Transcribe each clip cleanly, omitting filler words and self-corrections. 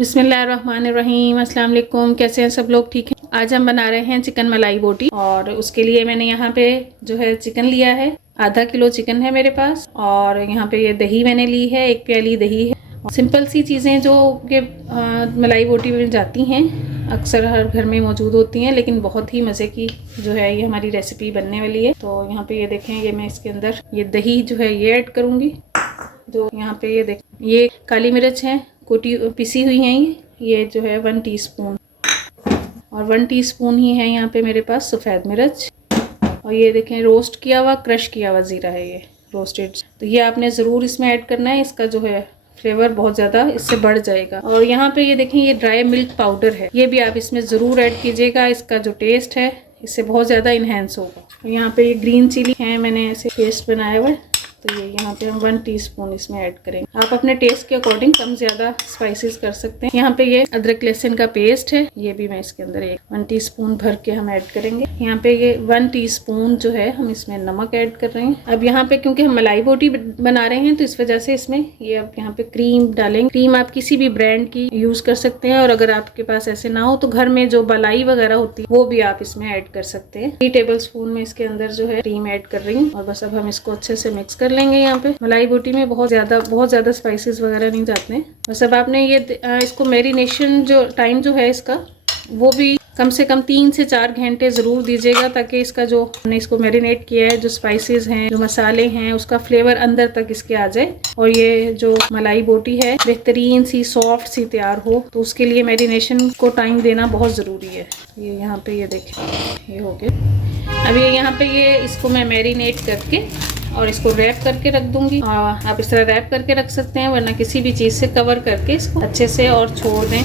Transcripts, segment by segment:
बिस्मिल्लाहिर्रहमानिर्रहीम, अस्सलाम वालेकुम। कैसे हैं सब लोग? ठीक हैं। आज हम बना रहे हैं चिकन मलाई बोटी और उसके लिए मैंने यहाँ पे जो है चिकन लिया है। आधा किलो चिकन है मेरे पास और यहाँ पे ये दही मैंने ली है, 1 प्याली दही है। सिंपल सी चीज़ें जो कि मलाई बोटी में जाती हैं, अक्सर हर घर में मौजूद होती हैं, लेकिन बहुत ही मज़े की जो है ये हमारी रेसिपी बनने वाली है। तो यहाँ पे ये देखें, ये मैं इसके अंदर ये दही जो है ये ऐड करूँगी। जो यहाँ पे ये देख, ये काली मिर्च है, कुटी पिसी हुई हैं, ये जो है 1 टीस्पून, और 1 टीस्पून ही है यहाँ पे मेरे पास सफ़ेद मिर्च। और ये देखें रोस्ट किया हुआ, क्रश किया हुआ ज़ीरा है, ये रोस्टेड। तो ये आपने ज़रूर इसमें ऐड करना है, इसका जो है फ्लेवर बहुत ज़्यादा इससे बढ़ जाएगा। और यहाँ पे ये देखें, ये ड्राई मिल्क पाउडर है, ये भी आप इसमें ज़रूर ऐड कीजिएगा। इसका जो टेस्ट है इससे बहुत ज़्यादा इन्हेंस होगा। और यहाँ पे ये ग्रीन चिली है, मैंने ऐसे पेस्ट बनाया हुआ है, तो ये यहाँ पे हम 1 टीस्पून इसमें ऐड करेंगे। आप अपने टेस्ट के अकॉर्डिंग कम ज़्यादा स्पाइसेस कर सकते हैं। यहाँ पे ये अदरक लहसुन का पेस्ट है, ये भी मैं इसके अंदर 1 टीस्पून भर के हम ऐड करेंगे। यहाँ पे ये 1 टीस्पून जो है हम इसमें नमक ऐड कर रहे हैं। अब यहाँ पे क्योंकि हम मलाई बोटी बना रहे हैं तो इस वजह से इसमें ये अब यहाँ पे क्रीम डालेंगे। क्रीम आप किसी भी ब्रांड की यूज़ कर सकते हैं, और अगर आपके पास ऐसे ना हो तो घर में जो मलाई वगैरह होती है वो भी आप इसमें ऐड कर सकते हैं। 3 टेबल स्पून में इसके अंदर जो है क्रीम ऐड कर रही हूँ, और बस अब हम इसको अच्छे से मिक्स कर लेंगे। यहाँ पे मलाई बोटी में बहुत ज़्यादा स्पाइसेस वगैरह नहीं जाते हैं। बस अब आपने ये इसको मैरिनेशन जो टाइम जो है इसका, वो भी कम से कम 3 से 4 घंटे ज़रूर दीजिएगा, ताकि इसका जो हमने इसको मैरिनेट किया है, जो स्पाइसेस हैं, जो मसाले हैं, उसका फ्लेवर अंदर तक इसके आ जाए, और ये जो मलाई बोटी है बेहतरीन सी सॉफ्ट सी तैयार हो। तो उसके लिए मैरिनेशन को टाइम देना बहुत ज़रूरी है। ये यहाँ पे ये देखें, ये हो गया। अब ये यहाँ पे ये इसको मैं मैरिनेट करके और इसको रैप करके रख दूंगी। आप इस तरह रैप करके रख सकते हैं, वरना किसी भी चीज़ से कवर करके इसको अच्छे से और छोड़ दें।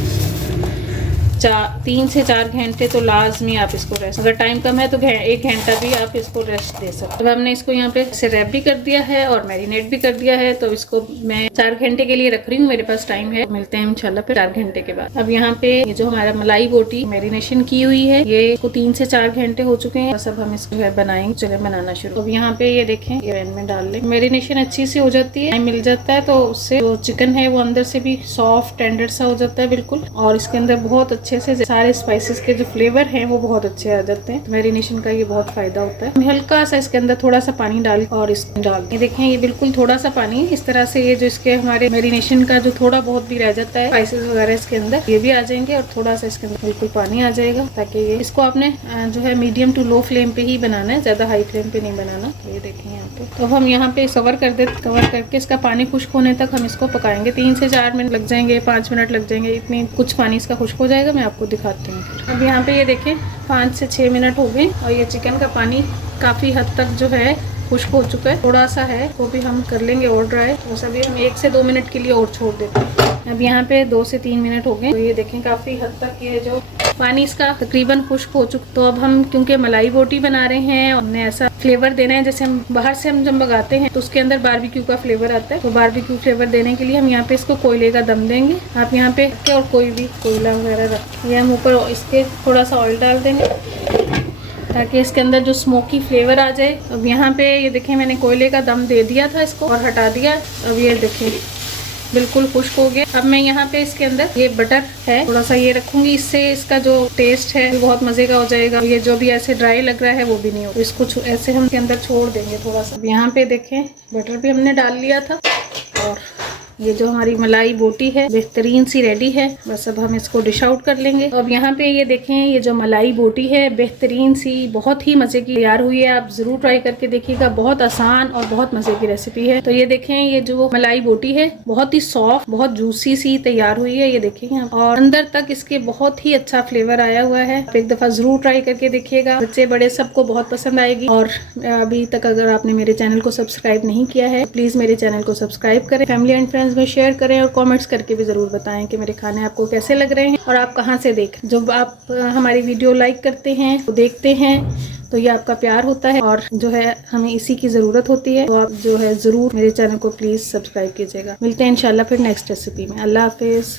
3 से 4 घंटे तो लाजमी आप इसको रेस्ट, अगर टाइम कम है तो 1 घंटा भी आप इसको रेस्ट दे सकते हैं। अब हमने इसको यहाँ पे से रैप भी कर दिया है और मैरिनेट भी कर दिया है, तो इसको मैं 4 घंटे के लिए रख रही हूँ, मेरे पास टाइम है। मिलते हैं इंशाल्लाह फिर 4 घंटे के बाद। अब यहाँ पे ये जो हमारा मलाई बोटी मैरिनेशन की हुई है, ये 3 से 4 घंटे हो चुके हैं। बस अब हम इसको बनाएंगे, चले बनाना शुरू। अब यहाँ पे ये देखें, ये पैन में डाल लें। मैरिनेशन अच्छी से हो जाती है, टाइम मिल जाता है, तो उससे जो चिकन है वो अंदर से भी सॉफ्ट टेंडर सा हो जाता है बिल्कुल, और इसके अंदर बहुत अच्छे से सारे स्पाइसेस के जो फ्लेवर हैं वो बहुत अच्छे आ जाते हैं। मैरिनेशन का ये बहुत फायदा होता है। हल्का सा इसके अंदर थोड़ा सा पानी डाल और इसको डाल दें। देखें, ये बिल्कुल थोड़ा सा पानी, इस तरह से ये जो इसके हमारे मैरिनेशन का जो थोड़ा बहुत भी रह जाता है स्पाइसेस वगैरह इसके अंदर, ये भी आ जाएंगे, और थोड़ा सा इसके अंदर बिल्कुल पानी आ जाएगा, ताकि ये इसको आपने जो है मीडियम टू लो फ्लेम पे ही बनाना है, ज्यादा हाई फ्लेम पे नहीं बनाना। ये देखें यहाँ पे, तो हम यहाँ पे कवर कर दे, कवर करके इसका पानी खुश्क होने तक हम इसको पकाएंगे। 3 से 4 मिनट लग जाएंगे, 5 मिनट लग जाएंगे, इतनी कुछ पानी इसका खुश्क हो जाएगा। मैं आपको दिखाती हूँ। अब यहाँ पे ये देखें 5 से 6 मिनट हो गए, और ये चिकन का पानी काफ़ी हद तक जो है खुश्क हो चुका है। थोड़ा सा है वो भी हम कर लेंगे और ड्राई, तो सभी हम 1 से 2 मिनट के लिए और छोड़ देते हैं। अब यहाँ पे 2 से 3 मिनट हो गए, तो ये देखें काफ़ी हद तक ये जो पानी इसका तकरीबन खुश्क हो चुका। तो अब हम क्योंकि मलाई बोटी बना रहे हैं, हमने ऐसा फ्लेवर देना है जैसे हम बाहर से हम जब मंगाते हैं तो उसके अंदर बारबेक्यू का फ्लेवर आता है। तो बारबेक्यू फ्लेवर देने के लिए हम यहाँ पे इसको कोयले का दम देंगे। आप यहाँ पे और कोई भी कोयला वगैरह रख, ये हम ऊपर इसके थोड़ा सा ऑयल डाल देंगे, ताकि इसके अंदर जो स्मोकी फ्लेवर आ जाए। अब यहाँ पे ये देखें, मैंने कोयले का दम दे दिया था इसको और हटा दिया। अब ये देखें बिल्कुल खुश्क हो गया। अब मैं यहाँ पे इसके अंदर ये बटर है थोड़ा सा ये रखूंगी, इससे इसका जो टेस्ट है बहुत मजे का हो जाएगा। ये जो भी ऐसे ड्राई लग रहा है वो भी नहीं हो, इसको ऐसे हम इसके अंदर छोड़ देंगे थोड़ा सा। यहाँ पे देखें बटर भी हमने डाल लिया था, और ये जो हमारी मलाई बोटी है बेहतरीन सी रेडी है। बस अब हम इसको डिश आउट कर लेंगे। अब यहाँ पे ये देखें, ये जो मलाई बोटी है बेहतरीन सी बहुत ही मज़े की तैयार हुई है। आप ज़रूर ट्राई करके देखिएगा, बहुत आसान और बहुत मज़े की रेसिपी है। तो ये देखें, ये जो मलाई बोटी है बहुत ही सॉफ्ट, बहुत जूसी सी तैयार हुई है। ये देखें यहाँ, और अंदर तक इसके बहुत ही अच्छा फ्लेवर आया हुआ है। आप एक दफ़ा ज़रूर ट्राई करके देखिएगा, बच्चे बड़े सबको बहुत पसंद आएगी। और अभी तक अगर आपने मेरे चैनल को सब्सक्राइब नहीं किया है, प्लीज़ मेरे चैनल को सब्सक्राइब करें, फैमिली एंड फ्रेंड्स में शेयर करें, और कमेंट्स करके भी ज़रूर बताएं कि मेरे खाने आपको कैसे लग रहे हैं और आप कहां से देख। जब आप हमारी वीडियो लाइक करते हैं, देखते हैं, तो ये आपका प्यार होता है, और जो है हमें इसी की ज़रूरत होती है। तो आप जो है ज़रूर मेरे चैनल को प्लीज़ सब्सक्राइब कीजिएगा। मिलते हैं इंशाल्लाह फिर नेक्स्ट रेसिपी में। अल्लाह हाफिज़।